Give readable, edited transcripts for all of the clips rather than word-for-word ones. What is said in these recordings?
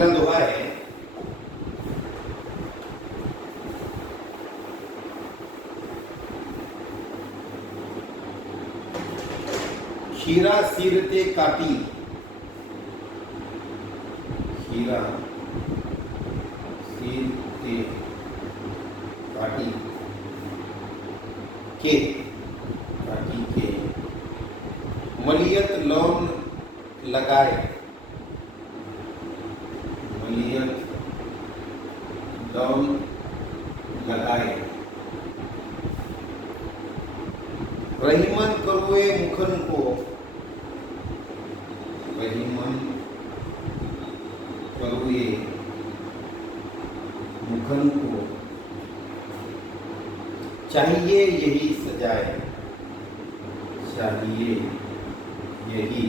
अगला दोहा है, खीरा सिर ते काटी। खीरा सिर ते काटी के, काटी के मलियत लौन लगाए। मलियत लौन लगाए। रहीमन करुए मुखन को। रहीमन करुए मुखन को चाहिए यही सजाए। चाहिए यही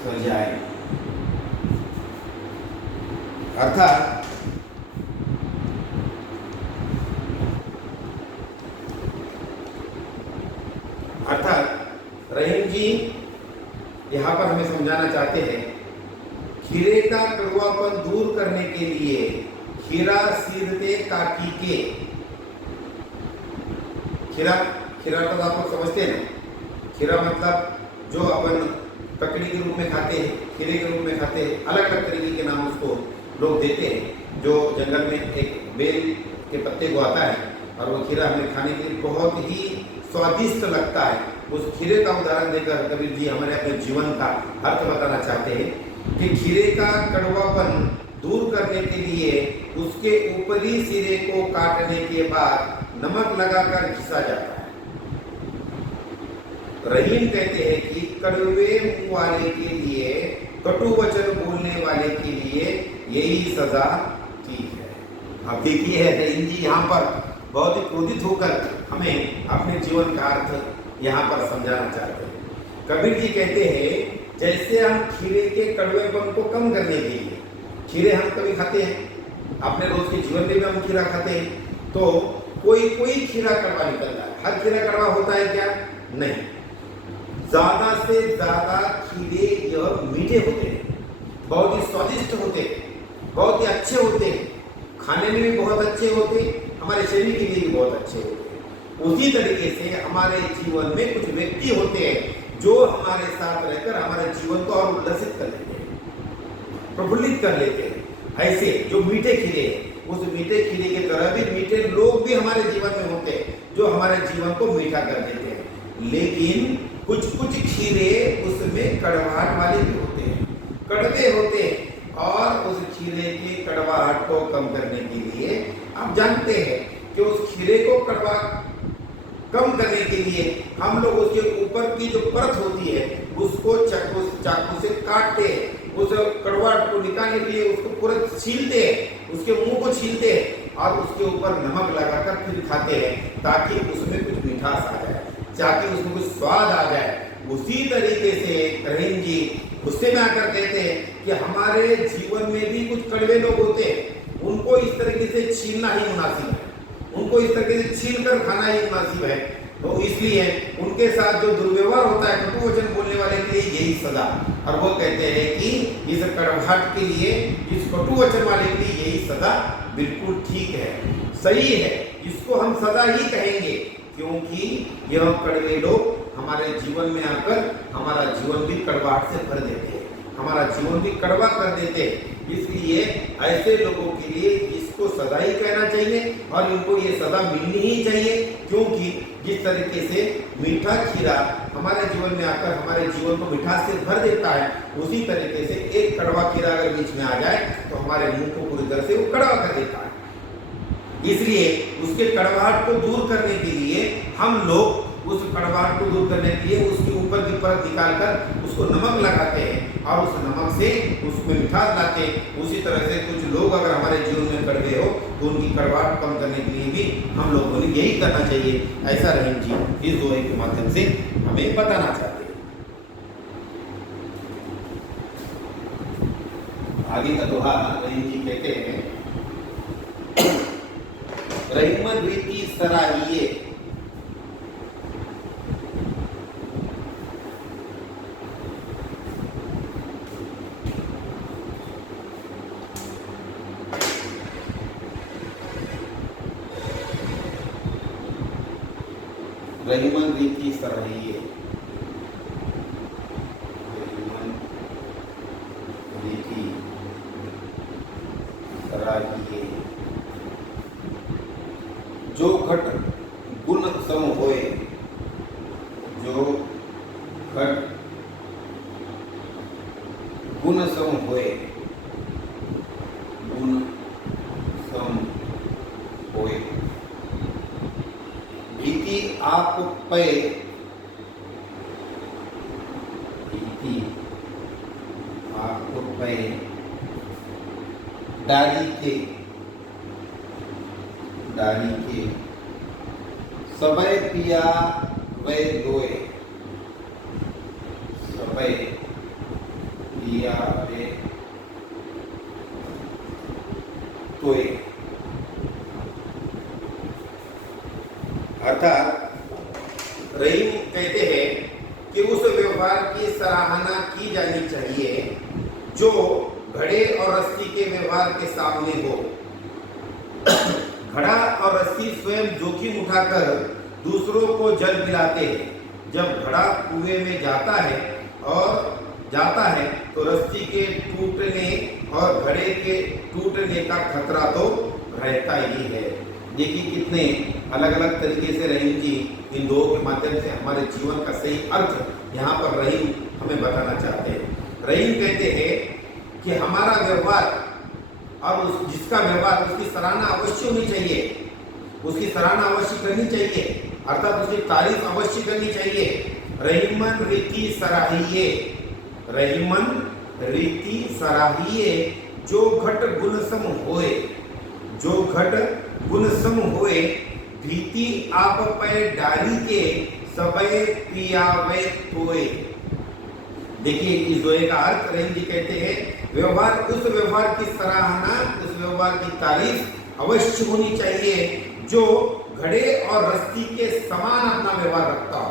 सजाए। अर्थात रहीम जी यहाँ पर हमें समझाना चाहते हैं, खीरे का कड़वापन दूर करने के लिए खीरा सिर ते काटी के। खीरा तो आप लोग समझते हैं ना, खीरा मतलब जो अपन ककड़ी के रूप में खाते हैं, खीरे के रूप में खाते हैं, अलग अलग तरीके के नाम उसको लोग देते हैं। जो जंगल में एक बेल के पत्ते को आता है और वो खीरा हमें खाने के लिए बहुत ही स्वादिष्ट लगता है। उस खीरे का उदाहरण देकर कबीर जी हमारे अपने जीवन का अर्थ बताना चाहते हैं कि खीरे का कड़वापन दूर करने के लिए उसके ऊपरी सिरे को काटने के बाद नमक लगाकर घिसा जाता है। रहीम कहते हैं कि कड़वे मुंह वाले के लिए, कटु वचन बोलने वाले के लिए यही सजा ठीक है। अब देखिए रहीम जी यहाँ पर बहुत ही क्रोधित होकर हमें अपने जीवन का अर्थ यहाँ पर समझाना चाहते हैं। कबीर जी कहते हैं जैसे हम खीरे के कड़वेपन को कम करने के लिए, खीरे हम कभी खाते हैं, अपने रोज के जीवन में भी हम खीरा खाते हैं, तो कोई खीरा कड़वा निकल रहा है। हर खीरा कड़वा होता है क्या? नहीं। ज्यादा से ज्यादा खीरे यह मीठे होते हैं, बहुत ही स्वादिष्ट होते हैं, बहुत ही अच्छे होते हैं, खाने में भी बहुत अच्छे होते हैं, हमारे शरीर के लिए भी बहुत अच्छे होते हैं। उसी तरीके से हमारे जीवन में कुछ व्यक्ति होते हैं जो हमारे साथ रहकर हमारे जीवन को और उल्लसित कर लेते हैं, प्रफुल्लित कर लेते हैं। ऐसे जो मीठे खीरे हैं, उस मीठे खीरे की तरह भी मीठे लोग भी हमारे जीवन में होते हैं जो हमारे जीवन को मीठा कर देते हैं। लेकिन कुछ खीरे उसमें कड़वाहट वाले भी होते हैं, कड़वे होते हैं, और उस खीरे की कड़वाहट को कम करने के लिए आप जानते हैं कि उस खीरे को कड़वा कम करने के लिए हम लोग उसके ऊपर की जो परत होती है उसको चाकू से काटते हैं, उस कड़वाहट को निकालने के लिए उसको पूरा छीलते हैं, उसके मुंह को छीलते हैं और उसके ऊपर नमक लगाकर फिर खाते हैं, ताकि उसमें कुछ मिठास आ जाए, ताकि उसमें कुछ स्वाद आ जाए। उसी तरीके से रहीम जी गुस्से में आकर कहते हैं कि हमारे जीवन में भी कुछ कड़वे लोग होते हैं, उनको इस तरीके से छीलना ही मुनासिब है, उनको इस तरीके से छील कर खाना ही मुनासिब है। तो इसलिए उनके साथ जो दुर्व्यवहार होता है, कटु वचन बोलने वाले के लिए यही सजा। और वो कहते हैं कि इस कड़वाहट के लिए, इस कटु वचन वाले के लिए यही सजा बिल्कुल ठीक है, सही है, इसको हम सजा ही कहेंगे, क्योंकि यह कड़वे लोग हमारे जीवन में आकर हमारा जीवन भी कड़वाहट से भर देते हैं, हमारा जीवन भी कड़वा कर देते हैं। इसलिए ऐसे लोगों के लिए इसको सजा ही कहना चाहिए और इनको ये सजा मिलनी ही चाहिए, क्योंकि जिस तरीके से मीठा खीरा हमारे जीवन में आकर हमारे जीवन को मिठास से भर देता है, उसी तरीके से एक कड़वा खीरा अगर बीच में आ जाए तो हमारे मुंह को पूरी तरह से वो कड़वा कर देता है। इसलिए उसके कड़वाहट को दूर करने के लिए हम लोग उस कड़वाहट को दूर करने के लिए उसके ऊपर की परत निकालकर उसको नमक लगाते हैं और उस नमक से उसमें मिठास लाते हैं। उसी तरह से कुछ लोग अगर हमारे जीवन में कड़वे हो तो उनकी कड़वाहट कम करने के लिए भी हम लोगों ने यही करना चाहिए। ऐसा रहीम जी इस दोहे के माध्यम से हमें बताना चाहते हैं। आगे का दोहा रहीम जी कहते हैं, रहीमन रीति सराहिए। रहीमन रीति सराहिए, रहीमन रीति सराहिए। जो घट गुण सम होए, जो घट गुण सम होए, गुण सम होए। भीति आप पे, भीति आप पे डाली के, डाली के सबय पिया वे लोए, सबय पिया वे तोए। अर्थात रहीम कहते हैं कि उस व्यवहार की सराहना की जानी चाहिए जो घड़े और रस्सी के व्यवहार के सामने हो। घड़ा और रस्सी स्वयं जोखिम उठाकर दूसरों को जल पिलाते हैं। जब घड़ा कुएं में जाता है तो रस्सी के टूटने और घड़े के टूटने का खतरा तो रहता ही है। देखिए कितने अलग अलग तरीके से रहीम जी इन दो के माध्यम से हमारे जीवन का सही अर्थ यहाँ पर रहीम हमें बताना चाहते हैं। रहीम कहते हैं कि हमारा व्यवहार और जिसका व्यवहार उसकी सराहना अवश्य होनी चाहिए, उसकी सराहना अवश्य करनी चाहिए, अर्थात उसकी तारीफ अवश्य करनी चाहिए। रहीमन रीति सराहिए, रहीमन रीति सराहिए। जो घट गुण सम होए, जो घट गुण सम होए। भीति आप पे डाली के सबय पियावे तोए। देखिए इस दोहे का अर्थ रहीम जी कहते हैं व्यवहार, उस व्यवहार की सराहना, उस व्यवहार की तारीफ अवश्य होनी चाहिए जो घड़े और रस्सी के समान अपना व्यवहार रखता हो।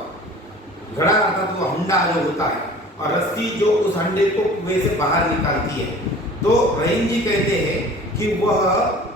घड़ा अर्थात वो हंडा जो होता है और रस्सी जो उस हंडे को कुएं से बाहर निकालती है। तो रहीम जी कहते हैं कि वह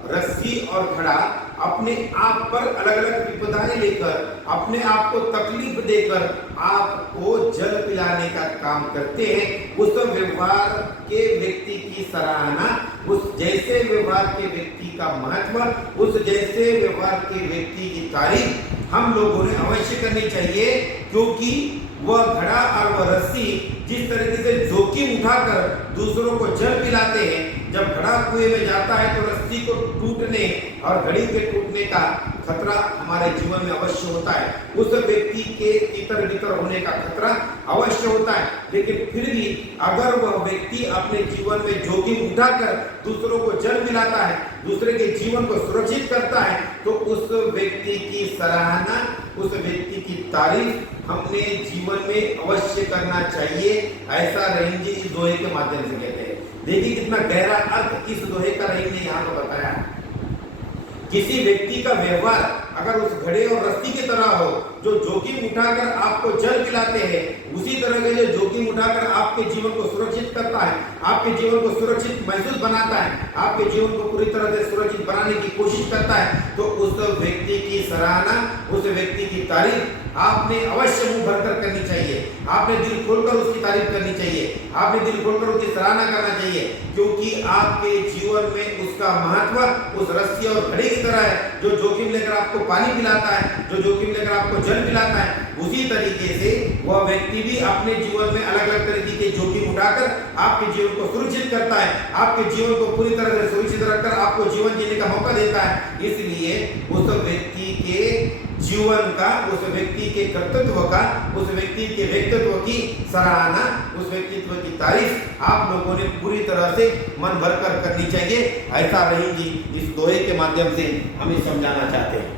रस्सी और घड़ा अपने आप पर अलग अलग विपदाएं लेकर, अपने आप को तकलीफ देकर आपको जल पिलाने का काम करते हैं। उस व्यवहार के व्यक्ति की सराहना, उस जैसे व्यवहार के व्यक्ति का महत्व, उस जैसे व्यवहार के व्यक्ति की तारीफ हम लोगों ने अवश्य करनी चाहिए, क्योंकि वह घड़ा और वह रस्सी जिस तरीके से जोखिम उठाकर दूसरों को जल पिलाते हैं, जब घड़ा कुएं में जाता है तो रस्सी को टूटने और घड़ी के टूटने का खतरा हमारे जीवन में अवश्य होता है। उस व्यक्ति के तितर बितर होने का खतरा अवश्य होता है, लेकिन फिर भी अगर वह व्यक्ति अपने जीवन में जोखिम उठाकर दूसरों को जल पिलाता है, दूसरे के जीवन को सुरक्षित करता है, तो उस व्यक्ति की सराहना, उस व्यक्ति की तारीफ हमने जीवन में अवश्य करना चाहिए। ऐसा रहीम जी इस दोहे के माध्यम से कहते हैं। देखिए कितना गहरा अर्थ इस दोहे का रहीम ने यहाँ पर बताया। किसी व्यक्ति का व्यवहार अगर उस घड़े और रस्सी की तरह हो जो जोखिम उठाकर आपको जल पिलाते हैं, उसी तरह के जो जोखिम उठाकर आपके जीवन को सुरक्षित करता है, आपके जीवन को सुरक्षित महसूस बनाता है, आपके जीवन को पूरी तरह से सुरक्षित बनाने की कोशिश करता है, तो उस व्यक्ति की सराहना, उस व्यक्ति की तारीफ आपने अवश्य मुंह भरकर करनी चाहिए। आपने दिल खोलकर उसकी तारीफ करनी चाहिए, आपने दिल खोलकर उसकी सराहना करना चाहिए, क्योंकि आपके जीवन में उसका महत्व उस रस्सी और घड़ी की तरह है जो जोखिम लेकर आपको पानी पिलाता है, जो जोखिम लेकर आपको जल पिलाता है। उसी तरीके से वह व्यक्ति भी अपने जीवन में अलग अलग तरीके के जोखिम उठाकर आपके जीवन को सुरक्षित करता है, आपके जीवन को पूरी तरह से सुरक्षित रखकर आपको जीवन जीने का मौका देता है। इसलिए उस व्यक्ति के जीवन का, उस व्यक्ति के कर्तव्य का, उस व्यक्ति के व्यक्तित्व की सराहना, उस व्यक्तित्व की तारीफ आप लोगों ने पूरी तरह से मन भरकर करनी चाहिए। ऐसा रहीम जी इस दोहे के माध्यम से हमें समझाना चाहते हैं।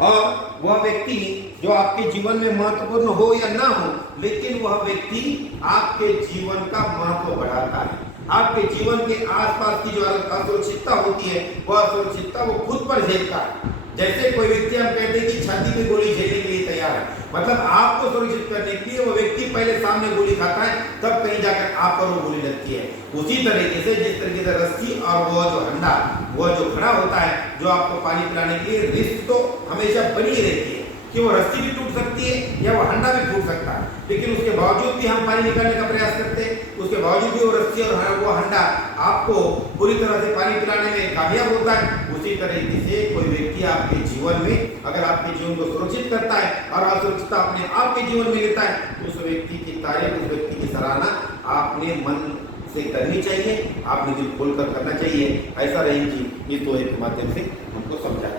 और वह व्यक्ति जो आपके जीवन में महत्वपूर्ण हो या ना हो, लेकिन वह व्यक्ति आपके जीवन का महत्व बढ़ाता है। आपके जीवन के आसपास की जो असुरक्षितता होती है, वह असुरक्षितता वो खुद पर झेलता है। जैसे कोई व्यक्ति हम कहते हैं कि छाती में गोली झेलने के लिए तैयार तैयार है। मतलब आपको सुरक्षित करने के लिए वो व्यक्ति पहले सामने गोली खाता है, तब कहीं जाकर आप पर वो गोली लगती है। उसी तरीके से जिस तरीके से रस्सी और वो जो हंडा, वो जो खड़ा होता है जो आपको पानी पिलाने के लिए, रिस्क तो हमेशा बनी रहती है कि वो रस्सी भी टूट सकती है या वो हंडा भी टूट सकता है, लेकिन उसके बावजूद भी हम पानी निकालने का प्रयास करते हैं। उसके बावजूद भी वो रस्सी और वो हंडा आपको पूरी तरह से पानी पिलाने में कामयाब होता है। उसी तरीके से कोई व्यक्ति आपके जीवन में अगर आपके जीवन को सुरक्षित करता है और असुरक्षितता अपने आपके जीवन में लेता है, तो उस व्यक्ति की तारीफ, उस व्यक्ति की सराहना आपने मन से करनी चाहिए, आपने दिल खोलकर करना चाहिए। ऐसा रहीम जी इस दोहे के माध्यम से हमको समझा।